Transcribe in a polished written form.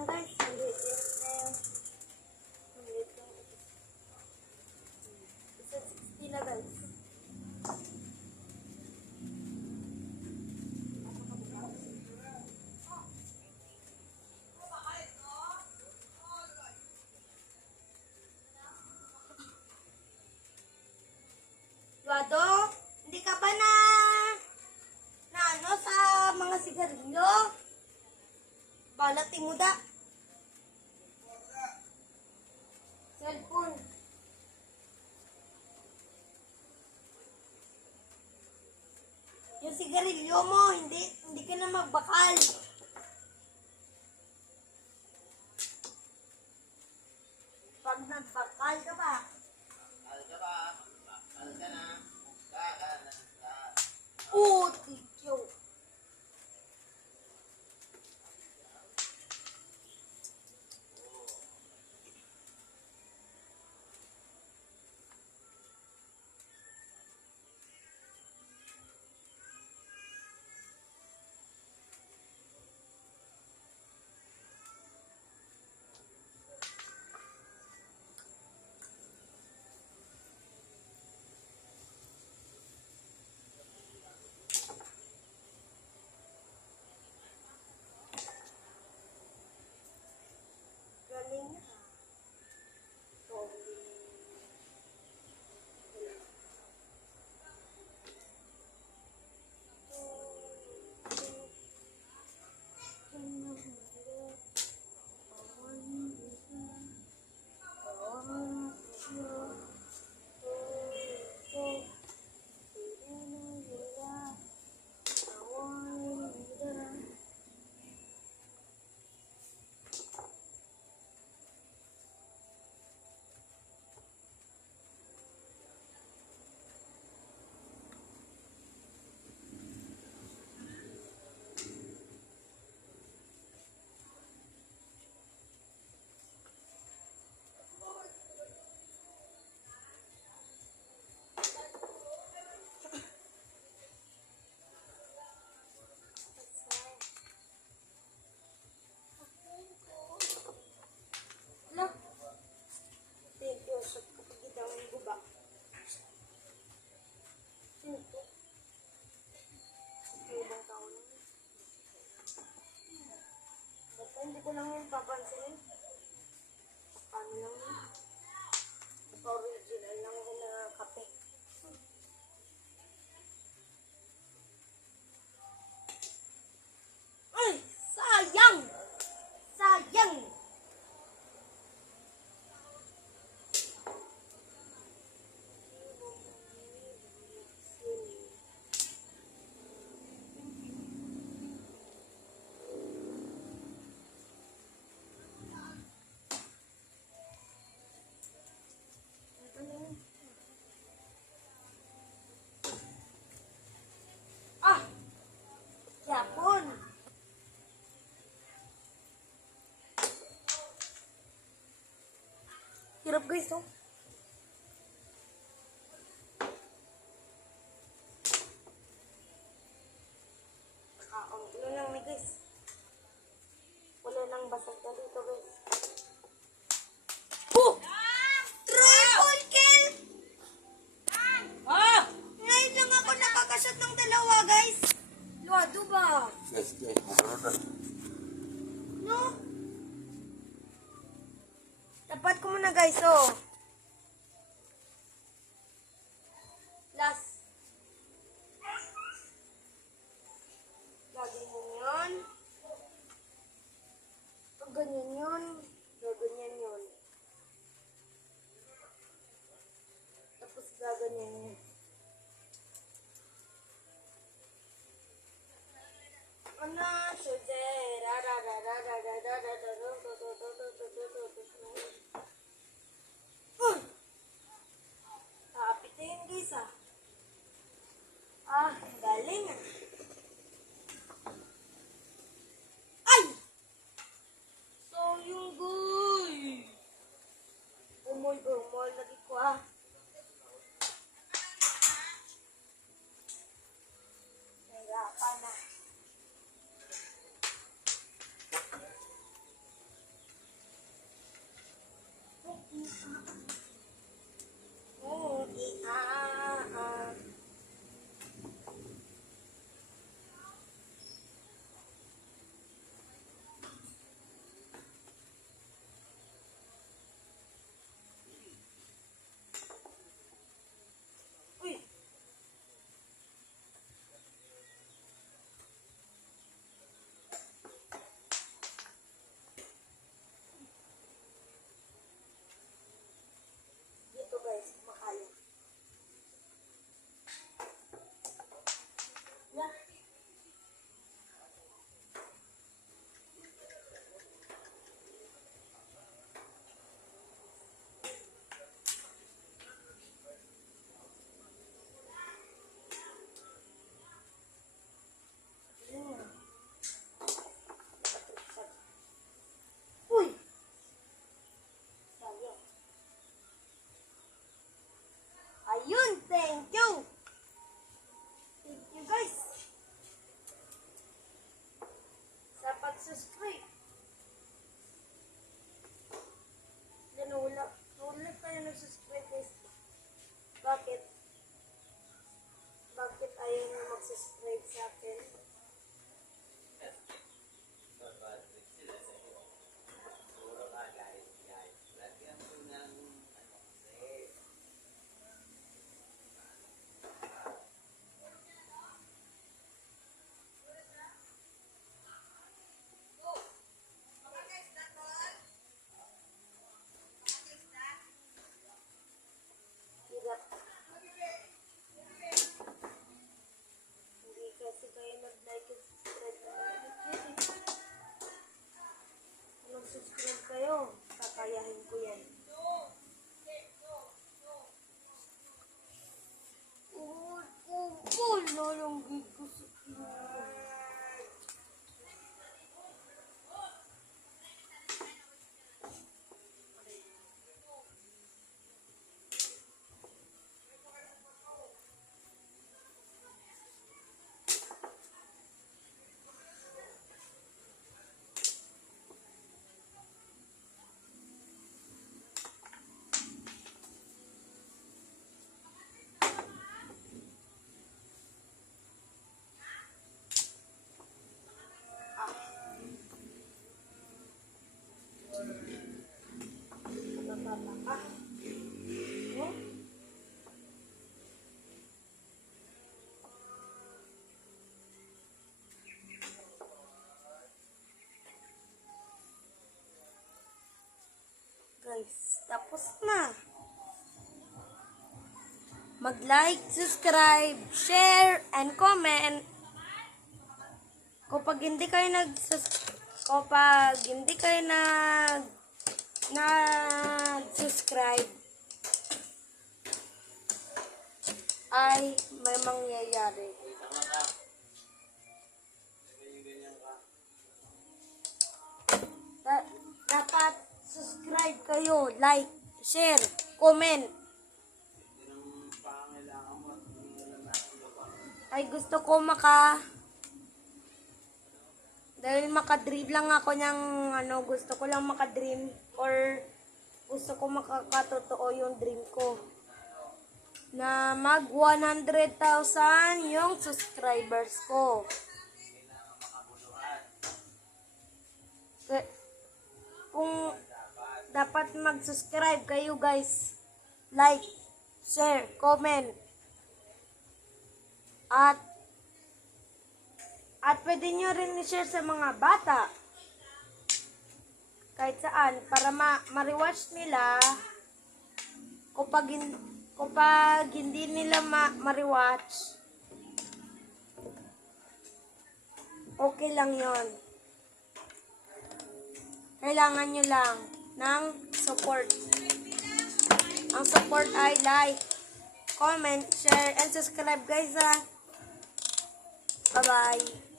lang guys. Maliit yung maliit yung isa 60 na guys. Eduardo, hindi ka ba na ano sa mga sigarilyo? Balating mo da. Cellphone. Yung sigarilyo mo, hindi ka na magbakal. Pag nagbakal ka ba? Oh, tikyo. Galing na. Hindi ko lang yung papansinin. Ano lang yun? Original lang yun na kape. Ay! Sayang! Sayang! Ah! Yapon! Hirap guys, no? Wala lang may guys. Wala lang basag na dito guys. Oh! Triple kill! Ah! Ngayon lang ako nakakashot ng dalawa guys. Luwado ba? Yes. No? Tapat ko muna guys, oh. Last. Lagyan mo yun. Pag ganyan yun, gaganyan yun. Tapos gaganyan yun. Ano? Sude. mag-subscribe. Yan, wala kayo nag-subscribe guys. Bakit? Bakit ayaw nyo mag-subscribe sa akin? Hirap. Hindi kasi kayo nag-like and subscribe. Kung subscribe kayo, kakayahin ko yan. Lalanggi ko sa guys, tapos na. Mag-like, subscribe, share, and comment. Kapag hindi kayo nag-subscribe, ay may mangyayari. Dapat subscribe kayo, like, share, comment. Ay gusto ko dahil makadream lang ako niyang gusto ko lang makadream or gusto ko makakatotoo yung dream ko na mag 100,000 yung subscribers ko. Kung dapat mag-subscribe kayo guys, like, share, comment, at pwede nyo rin i-share sa mga bata kahit saan para ma-rewatch nila kapag hindi nila ma-rewatch, okay lang yon. Kailangan nyo lang ng support. Ang support ay like, comment, share, and subscribe guys ha. Bye-bye.